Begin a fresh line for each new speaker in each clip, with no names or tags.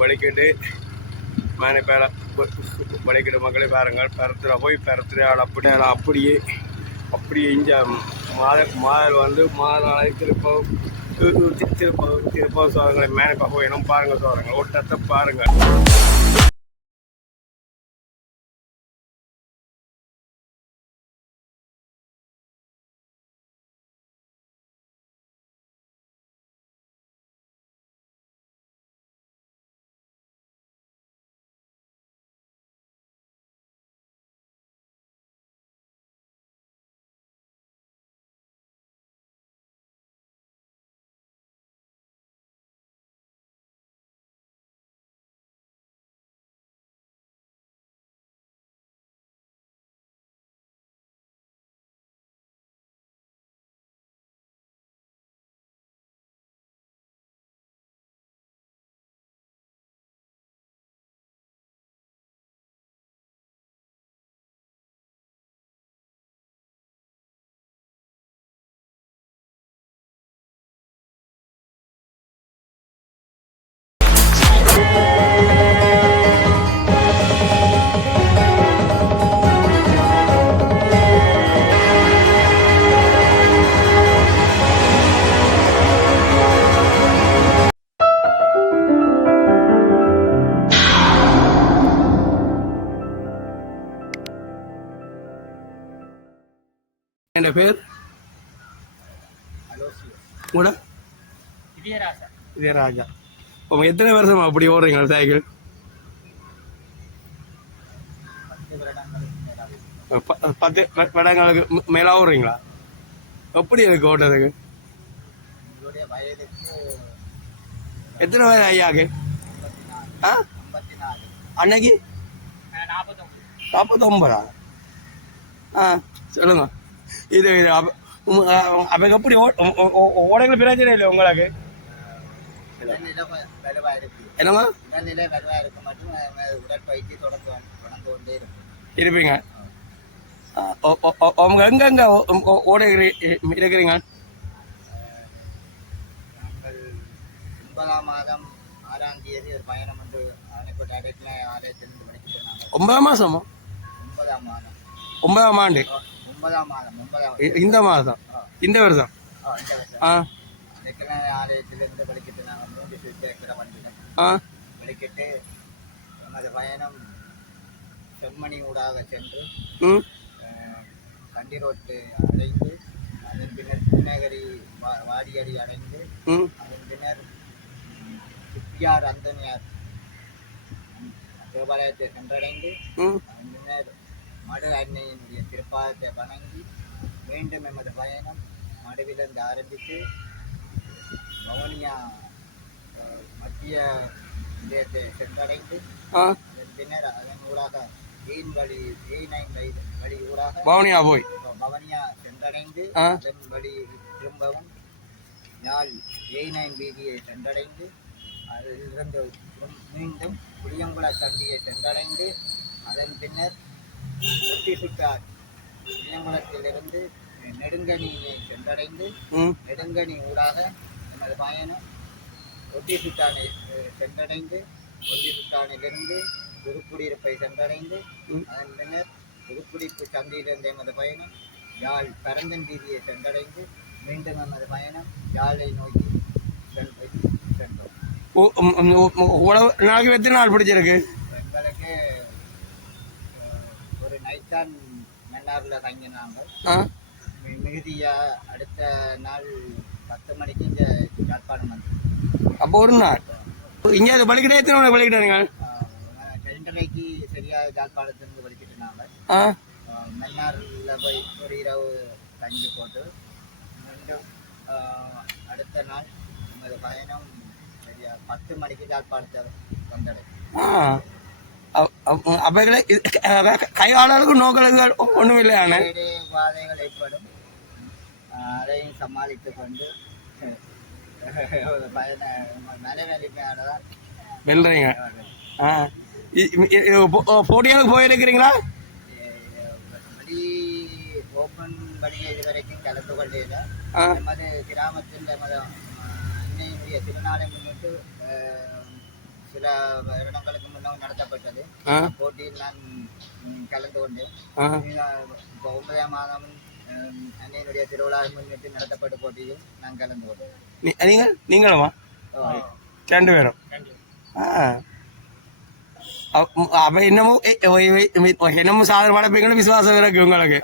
வலிக்கிட்டு மேனே பேர வலிக்கிட்டு மக்களை பாருங்கள். பரத்துல போய் பரத்துல அப்படியே அப்படியே அப்படியே இஞ்ச மாத மாதல் வந்து மாதலை திருப்பம் திருப்ப திருப்ப சோதனை மேனே பார்க்க வேணும் பாருங்க சோதரங்க ஒட்டத்தை பாருங்க என் பேர் கூட? விஜயராஜா உங்க எத்தனை வருஷம் அப்படி ஓடுறீங்க சைக்கிள் பத்து வருடங்களுக்கு மேலே ஓடுறீங்களா? எப்படி இருக்கு ஓட்டுறதுக்கு எத்தனை வயது ஐயாக்கு ஆ? அன்னைக்கு?
நாற்பத்தொம்பதா
ஆ சொல்லுங்க. இது இது அப்ப- எப்படி ஓடைகள் பிரச்சனை இல்லை உங்களுக்கு?
இருக்கும்
இருப்பீங்க. உங்க எங்கெங்க ஓடுகிறீ இருக்கிறீங்க
ஒன்பதாம் மாதம் ஆறாம் தேதி ஒரு பயணம் வந்து ஆணைப்பட்ட அடைக்கல ஆலயத்திலிருந்து படிச்சுட்டு நாங்கள்
ஒன்பதாம் மாசமா.
ஒன்பதாம் மாதம்.
ஒன்பதாம் ஆண்டு.
ஒன்பதாம் மாதம் ஒன்பதாம்
இந்த மாதம்? இந்த வருஷம்?
ஆ, ஆலயத்திலிருந்து படிச்சுட்டு நாங்கள் மூன்று
ஆ.
நமது பயணம் செம்மணி ஊடாக சென்று கண்டி ரோட்டு அடைந்து அதன் பின்னர் புன்னகரி வாடியடி அடைந்து அதன் பின்னர் சிப்பியார் அந்தனியார் தேவாலயத்தை சென்றடைந்து அதன் பின்னர் மடு அன்னையினுடைய திருப்பாதத்தை வணங்கி மீண்டும் எமது பயணம் மடுவிலிருந்து ஆரம்பித்து வவுனியா மத்திய நிலையத்தை சென்றடைந்து அதன் பின்னர் அதன் ஊடாக கெயின் வழி கெயின் வழி ஊடாக
பவனியா போய்
பவனியா சென்றடைந்து. அதன் வழி திரும்பவும் யாழ் ஏய்நைன் வீதியை சென்றடைந்து அதிலிருந்து மீண்டும் புளியங்குள சந்தியை சென்றடைந்து அதன் பின்னர் ஒட்டி சுட்டார் புளியங்குளத்திலிருந்து நெடுங்கனியை சென்றடைந்து நெடுங்கனி ஊடாக நமது பயணம் ஒட்டி சுட்டானை சென்றடைந்து ஒட்டி சுட்டானிலிருந்து புதுக்குடியிருப்பை சென்றடைந்து. அதன் பின்னர் புதுக்குடிப்பு சந்தையிலிருந்து எமது பயணம் யாழ் பரந்தன் வீதியை சென்றடைந்து மீண்டும் எமது பயணம் யாழை நோக்கி சென்று சென்றோம்
உழவு நாளைக்கு எத்தனை நாள் பிடிச்சிருக்கு
எங்களுக்கு ஒரு நைட் தான் மன்னாரில் தங்கினாங்க மிகுதியா அடுத்த நாள் பத்து மணிக்கு இங்கே யாழ்ப்பாணம் வந்து
அப்போ ஒரு நாள். இங்கே அது பலிக்கிட்டே எத்தனை மணி பலிக்கிட்டாருங்க
ரெண்டரைக்கு சரியாக யாழ்ப்பாணத்திலிருந்து
ஆ?
மன்னாரில் போய் ஒரு இரவு தங்கி போட்டு மீண்டும் அடுத்த நாள் நமது பயணம் சரியா பத்து மணிக்கு யாழ்ப்பாணத்தை வந்தடையும்.
ஆ அ- அ- அப்ப இதுல இது- க- கையாளருக்கு நோக்கலுக்கு ஒன்றும் இல்லையானே
வேறு உபாதைகள் ஏற்படும். அதையும் சமாளித்து கொண்டு
வெல்றீங்க. போட்டியாளுக்கு போயிருக்கிறீங்களா?
ஓப்பன் வழியை இதுவரைக்கும் கலந்து கொள்ளல
ஆ.
நமது கிராமத்தில் நமது திருநாளை முன்னிட்டு சில வருடங்களுக்கு போட்டியில் நான் கலந்து இப்போ ஒன்பதாம் மாதம் அன்னையினுடைய திருவிழா முன்னிட்டு நடத்தப்பட்ட போட்டியில் நான் கலந்து கொண்டேன்
நீங்கள் நீங்களுமா ரெண்டு பேரும் ஆ அப்ப- இன்னமும் இன்னமும் சாதனை படைப்பீங்கன்னு விசுவாசம் இருக்கு உங்களுக்கு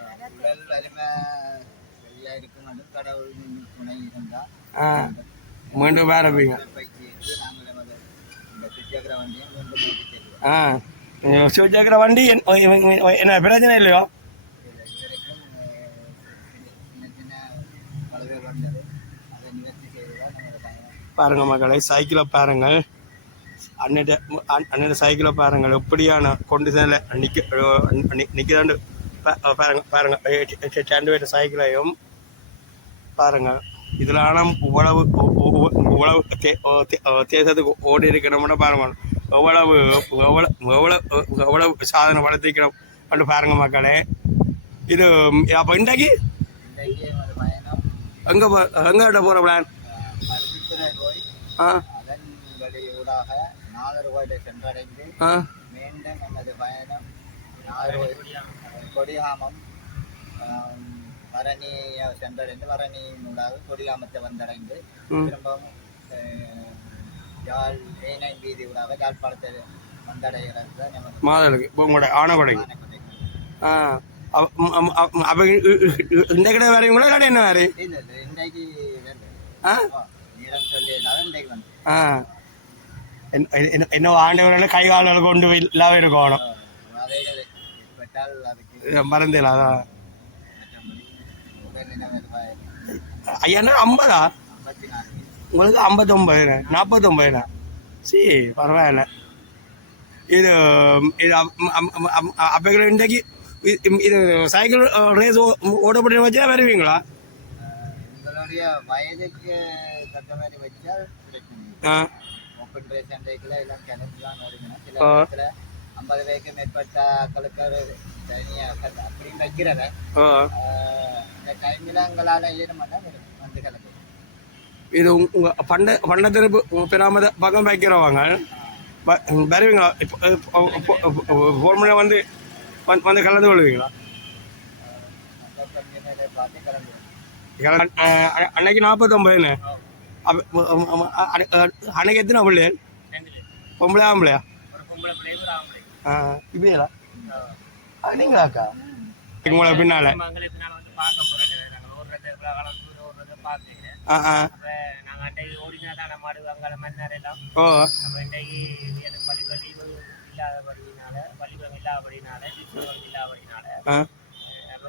மீண்டும் வேறப்பீங்க
உடற்பயிற்சி
ஆ சிவச்சக்கர வண்டி என்ன பிரச்சனை இல்லையோ பாருங்க மக்களை சைக்கிளை பாருங்கள் அன்னிட்ட அன்னிட்ட சைக்கிளை பாருங்கள் எப்படியான கொண்டு நிற்க நிக்க நிற்கிறாண்டு பாருங்க பாருங்க ரெண்டு பேர் சைக்கிளையும் பாருங்க இதில் ஆனால் இவ்வளவு இவ்வளவு தேசத்துக்கு ஓடி இருக்கணும்னா பாருங்க எவ்வளவு எவ்வளவு எவ்வளவு எவ்வளவு சாதனை வளர்த்திக்கிறோம் அப்படின்னு பாருங்க மக்களே. இது அப்போ இன்றைக்கு? எங்கே போ எங்கே போகிற பிளான் ஆ.
நாகர்கோயிலை சென்றடைந்து மீண்டும் நமது பயணம் கொடிகாமம் பரணியை சென்றடைந்து பரணியினூடாக கொடிகாமத்தை வந்தடைந்து. திரும்பவும் யாழ் ஏனை வீதியூடாக யாழ்ப்பாணத்தை வந்தடைகிறது. தான்
உங்களோட. ஆ அப்ப- இந்த கடை வரையுங்களா கடை என்ன வேறு?
இல்லை இல்லை இன்றைக்கு வந்து
ஆ?
நேரம் சொல்லி இல்லாத இன்றைக்கு வந்து
ஆ. என்ன- ஆண்டவர்கள் கை கால்கள் கொண்டு போய் இல்லாம இருக்கணும் மறந்தில அதான் ஐயா ஐம்பதா? உங்களுக்கு ஐம்பத்தொம்பது நாற்பத்தொம்பதுண்ணா சரி பரவாயில்ல. இது இது அப்போ இன்றைக்கு இது- சைக்கிள் ரேஸ் ஓடப்பட்டு வச்சா வருவீங்களா?
வயதுக்கு தக்க மாதிரி
ஆ.
ஓப்பன் ரேஸ் அன்றைக்குள்ள எல்லாம் வருங்க சில. இடத்துல ஐம்பது வயதுக்கு மேற்பட்ட ஆட்களுக்கு ஒரு தனியாக அப்படின்னு வைக்கிறத இந்த டைமில் எங்களால் ஏழுமன்னா வந்து கிளம்புது
இது உங்க- உங்க பண்ட பண்ட திருப்பு உங்க பிராமத பக்கம் வைக்கிறவங்க. வருவீங்களா? இப்போ ஃபோன் பண்ண வந்து வந்து- வந்து கலந்து கொள்வீங்களா? அன்னைக்கு நாற்பத்தொம்பதுன்னு அன்னைக்கு எத்தனை பிள்ளைகள் பொம்பளை ஆம்பளையா? இப்படியா நீங்களாக்கா? உங்களை பின்னால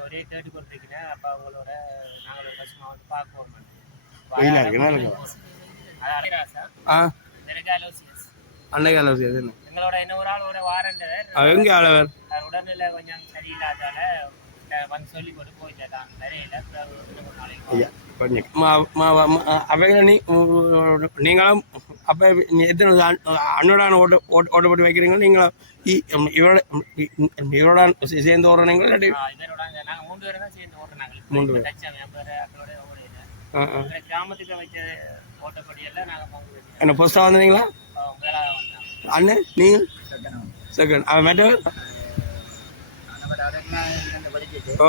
ஒரே தேடி கொடுத்துருக்கேன் அப்போ அவங்களோட நாங்கள் ஒரு வருஷமாக வந்து பார்க்க பெருகாலோசியஸ்
அன்னைக்கு அளவு
எங்களோட இன்னொரு ஆளோட வாரண்டவர்
எங்கே
உடல்நிலை கொஞ்சம் சரியில்லாதால
நீங்களும் அப்போ எத்தனை அன்- அன்னோடான ஓட்ட ஓட்ட ஓட்டப்பட்டு வைக்கிறீங்களா நீங்களும் இ- இவரோட இவரோட சேர்ந்து ஓடுறீங்களா இல்லாட்டி
மூன்று ஓடுறாங்க
பேர். என்ன புதுசாக வந்தீங்களா? அண்ணன் நீங்கள் செகண்ட் அவன் மேட்டர்
படிச்சுட்டு
ஓ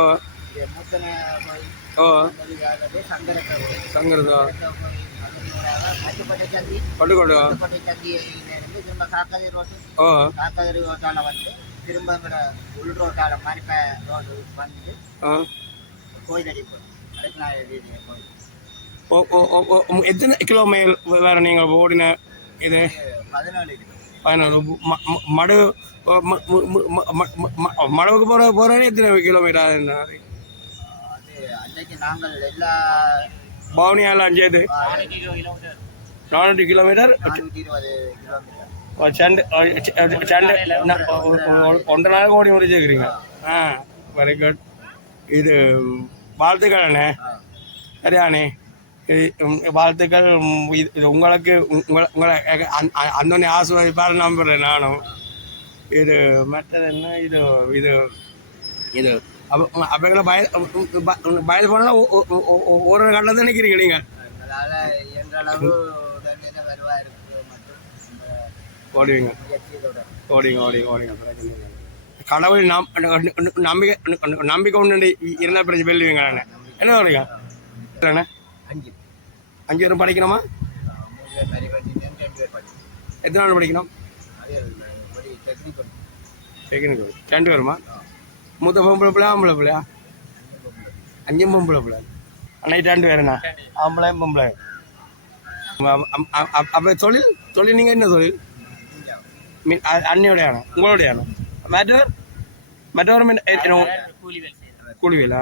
ஓ சங்கரதா?
ரோட்டு.
ஓ
காக்காதி ரோட்டால வந்து திரும்ப உள் ரோட்டால மணிப்ப ரோடு வந்து கோயில் அடி போய். அடுத்த நாள் வீதியை போய்.
ஓ ஓ ஓ ஓ உம், எத்தனை கிலோமைல் வேறு நீங்கள் ஓடின இது?
பதினாலு
ம- மடு மடவுக்கு போகிற போகிறே எத்தனை கிலோமீட்டர்
அன்னைக்கு நாங்கள் எல்லா
பவுனியால் அஞ்சேது
நானூற்றி கிலோமீட்டர்
சண்டை சண்டை ஒன்றரை நாள் ஓடி முடிச்சிருக்கிறீங்க. ஆ. வெரி குட் இது வாழ்த்துக்கள் அண்ணே. சரியாண்ணே வாழ்த்துக்கள். இது உங்களுக்கு உங்களை உங்களை அந்தோனி ஆசிர்வதிப்பார் நம்புகிறேன் நானும். இது மற்றது என்ன? இது இது இது. அப்போ அவைகளை பய பயந்து போனால் ஒரு கட்டத்தை நிற்கிறீங்க நீங்கள் ஓடுவீங்க ஓடிங்க ஓடிங்க ஓடிங்க கடவுள் நம் நம்பிக்கை நம்பிக்கை ஒன்று இருந்தால் பிரச்சனை வெல்லுவீங்க நான். என்ன சொல்றீங்க? இல்லைண்ணே
அஞ்சு.
அஞ்சு பேரும் படிக்கணுமா? எத்தனை நாள் படிக்கணும்?
அதே படி டெக்னிக் படிச்சு
டெக்னிக்கல் ரெண்டு பேருமா மூத்த பொம்பளை பிள்ளை ஆம்பளை பிள்ளையா? அஞ்சும் பொம்பளை பிள்ளை. அன்னைக்கு ரெண்டு பேருண்ணா ஆம்பளையும் பொம்பளை அப்போ தொழில்? தொழில் நீங்கள் என்ன தொழில்? மீன் அண்ணியோடையானோ உங்களோடையானோ? மற்றவர்? மற்றவர் மீன் கூலி வேலா.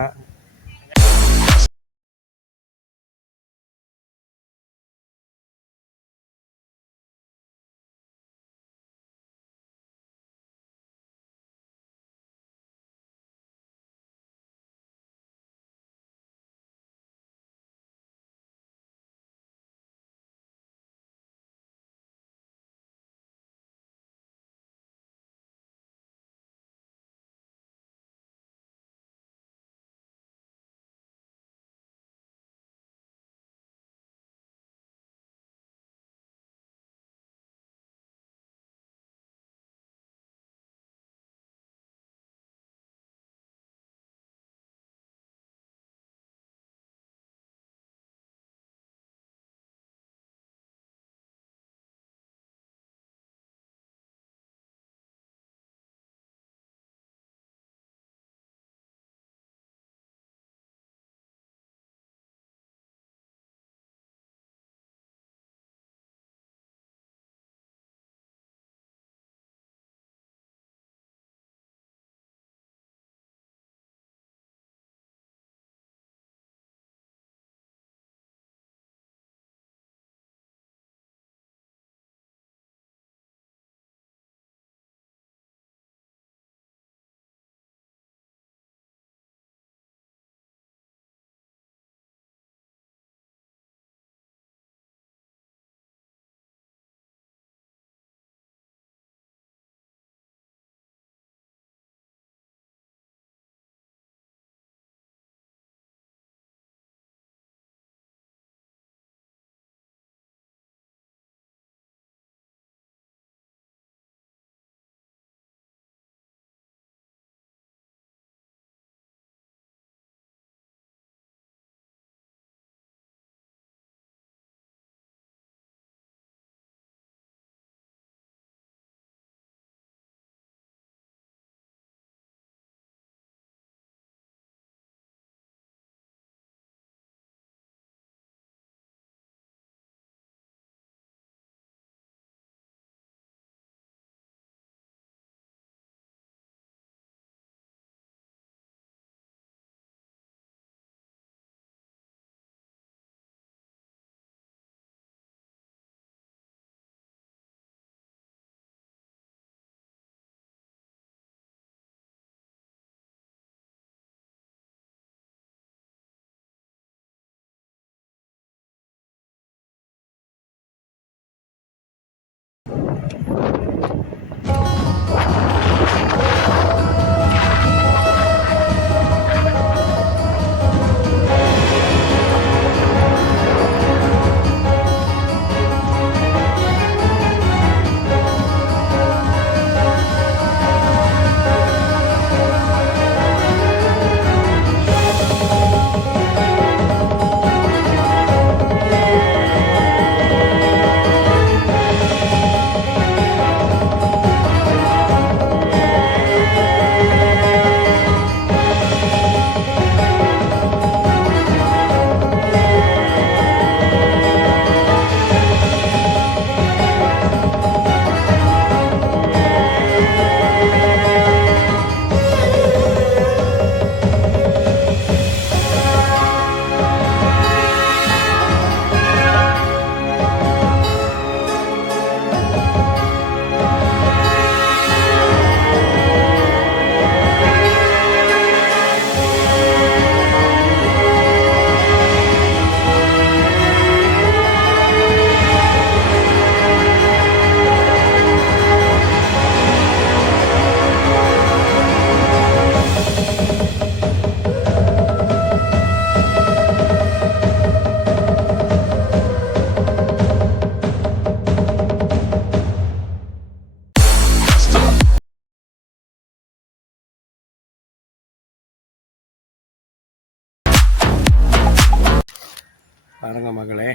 பாருங்க மகளே.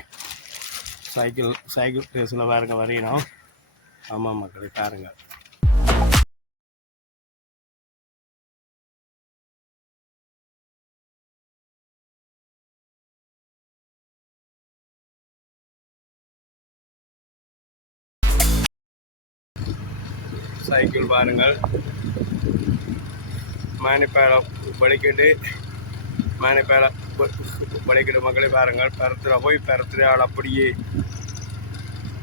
சைக்கிள் சைக்கிள் ரேஸில் பாருங்க வரையணும். ஆமாம் மக்களே பாருங்க. சைக்கிள் பாருங்கள். மேனிப்பேடம் படிக்கட்டு மேனிப்பேலம் படிக்கட்டு மக்களை பாருங்கள். பரத்துல போய் பரத்துறையால் அப்படியே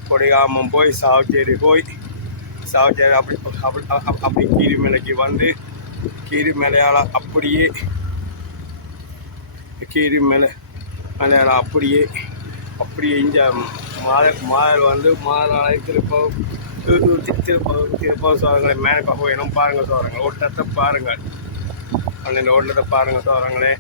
கொடிகாமம் போய் சாவச்சேரி போய் சாவச்சேரி அப்படி அப்படி அப்படி கீரிமலைக்கு வந்து கீரிமலையால் அப்படியே கீரிமலை மலையால் அப்படியே அப்படியே இங்கே மாத மாதர் வந்து மாதனாலை திருப்ப திருப்ப திருப்ப சோழங்களை மேனக்கா போயிடும் பாருங்கள் சோழங்கள் ஓட்டத்தை பாருங்கள். அந்த ஓட்டத்தை பாருங்கள் சோழங்களே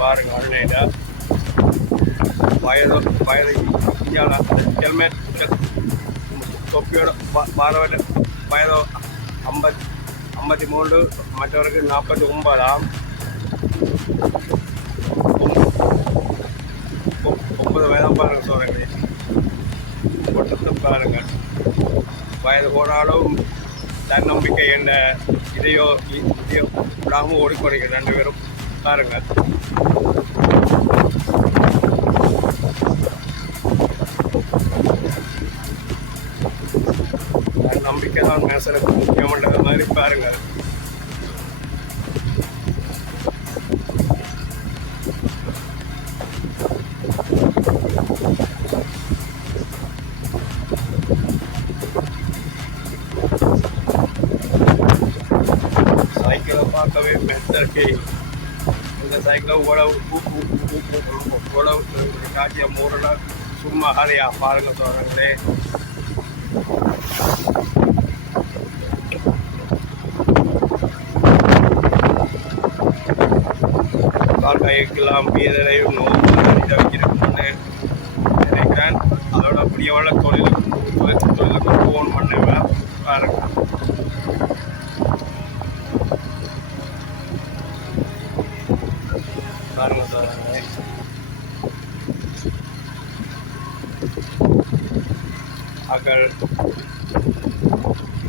பாருங்கள் பாருங்க வயது வயது இந்தியாவில் ஹெல்மெட் தொப்பியோட பாரவல வயது ஐம்பத்தி ஐம்பத்தி மூன்று மற்றவருக்கு நாற்பத்தி ஒன்பதாம் ஒன்பது வயதாக பாருங்க சோழங்களே ஓட்டத்தை பாருங்க. வயது போனாலும் தன்னம்பிக்கை என்ற இதையோ இதையோ விடாமல் ஓடிக்கொடுங்க ரெண்டு பேரும். பாருங்க. நம்பிக்கை தான் மேசனுக்கு முக்கியமன்றது மாதிரி பாருங்கள் இந்த சைக்கிளை உழவு உழவு காட்டிய மூடல சும்மா ஹரியா பாருங்க தோழர்களே கைக்கெல்லாம் வீரரையும் நோக்கி வைக்கிறேன்னு நினைக்கிறேன் அதோட அப்படியே உள்ள தொழிலுக்கு தொழிலுக்கு ஃபோன் பண்ண நாங்கள்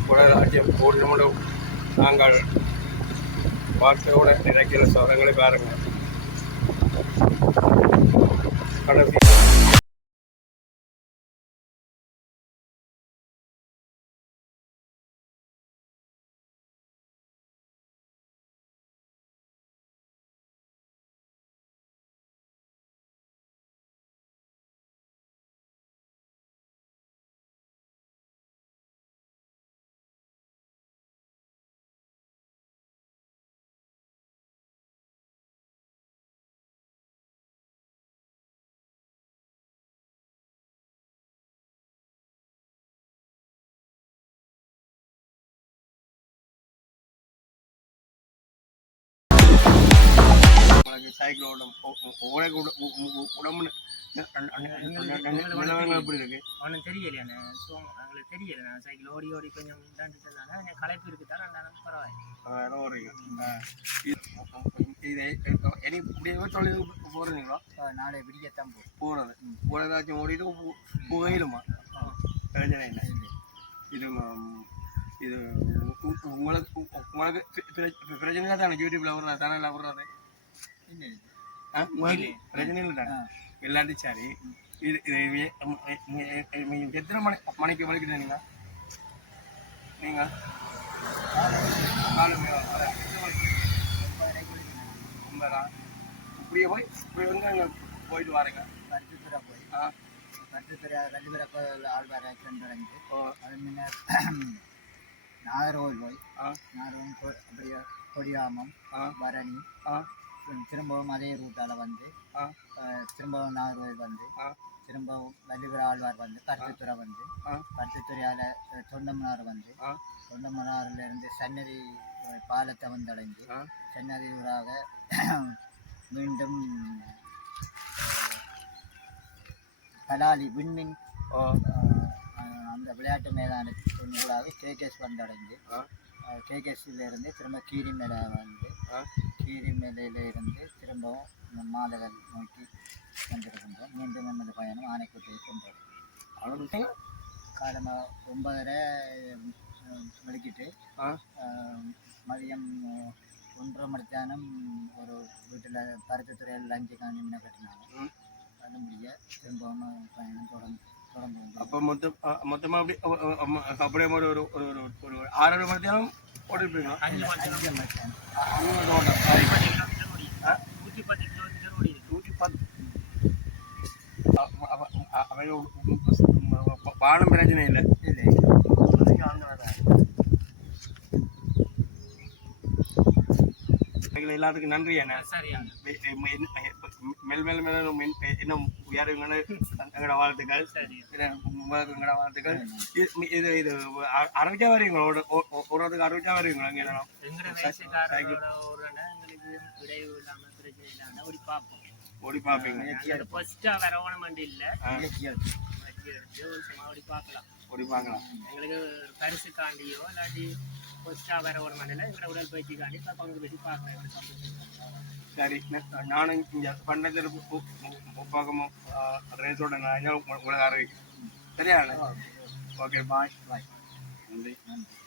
குலராஜ்யம் பூர்ணமுடன் நாங்கள் வாழ்க்கையோட நினைக்கிற சவரங்களை பாருங்கள். ஓடும் உனக்கு உடம்பு
அவனுக்கு தெரியலையாண்ணே அவங்களுக்கு
எங்களுக்கு தெரியல சைக்கிள் ஓடி ஓடி கொஞ்சம் தாண்டிட்டதுனால எனக்கு களைப்பு இருக்குதான் ரெண்டாலும் பரவாயில்ல.
இது. இனி இப்படியே தொழில் போகிறீங்களா
நாளை விடியத்தான் போகும்
போகிறது போகிற ஏதாச்சும் ஓடிட்டு பு- புகையிலுமா? பிரச்சனை இல்லை. இது இது உங்களுக்கு உங்களுக்கு பிர- பிர- பிரச்சனை தானே யூடியூப்ல வர்றது தானே வர்றது. பிரச்சனை இல்லை. எல்லாத்தையும் சரி. இது எத்தனை மணி மணிக்கு வலிக்கிட்டு நீங்க? நீங்க? நாலு மணி? ஒன்பதா? இப்படியே போய் இப்படி வந்து அங்கே போயிட்டு வாருங்க.
பருத்தித்துறை போய்.
ஆ.
ரெண்டு பேரை கோயில் ஆழ்வார சென்று அடைஞ்சு அது முன்ன நாகர்கோவில் போய்.
ஆ.
நாகர்கோவில் அப்படியே கொடியாமம்
ஆ.
பரணி திரும்பவும் அதே ரூட்டால் வந்து திரும்பவும் நாகர்கோவில் வந்து திரும்பவும் வள்ளிபுர ஆழ்வார் வந்து பருத்தித்துறை வந்து பருத்தித்துறையால் தொண்டமனார் வந்து
ஆ.
தொண்டமனாரில் இருந்து சன்னதி பாலத்தை வந்து அடைஞ்சு
ஆ.
சன்னதி ஊராக மீண்டும் கலாலி விண்மின் அந்த விளையாட்டு மைதானத்தின் ஊடாக கேகேஎஸ் வந்தடைஞ்சு இருந்து திரும்ப கீரி மேலே வந்து கீரி மேலையில இருந்து திரும்பவும் மாலகள் நோக்கி வந்திருக்கின்றோம் மீண்டும் நமது பயணம் ஆனைக்குட்டியை சென்றது.
அவ்வளோ
காலமாக ஒன்பதரை வெளிக்கிட்டு மதியம் ஒன்றரை மணித்தானம் ஒரு வீட்டில் பருத்தித்துறையில் லஞ்சு காணி கட்டினாங்க அது முடிய திரும்பவும் பயணம் தொடர்ந்து
அப்போ மொத்தம் அ- மொத்தமா அப்படி அப்படியே ஒரு ஒரு ஒரு ஒரு ஒரு ஆறரை மணி நேரம் ஓடிருப்பீங்களா
அஞ்சு மணி
அஞ்சு மணித்தானம்
கிலோமீட்டர் ஓடி
ஆ?
நூற்றி பத்து
வானம் பிரச்சனை இல்லை
இல்லை
எங்களை எல்லாத்துக்கும் நன்றி என்ன
சரியா
மெல் மெல் மேல இன்னும் உயருங்கன்னு எங்களோட வாழ்த்துக்கள். எங்களோட வாழ்த்துக்கள். இது இது இது அ- அறிவிச்சா வருவீங்களா ஒரு ஒரு- ஒரு ஒருத்தருக்கு அறிவிச்சா வருவீங்களா இங்கே எல்லாம்
எங்கட வயசுக்காரரோட ஒரு இடம் எங்களுக்கு விளைவு இல்லாம பிரச்சனை இல்லாம ஓடி
பார்ப்பீங்க
ஃபர்ஸ்டா வரவணும் இல்ல ஓடி பார்க்கலாம்.
பார்க்கலாம்
எங்களுக்கு பரிசுக்காண்டியோ இல்லாட்டி ஃபர்ஸ்டா வரவணும் வண்டியில எங்களோட உடற்பயிற்சிக்காண்டி இப்ப பங்கு பெற்று சந்தோஷம்.
சரி நானும் இங்கே பண்டத்தில் பார்க்கணும் ரேஸோட நான் உங்களுக்கு அறிவிக்கிறேன் சரியா ஓகே பாய்
பாய்
நன்றி
நன்றி.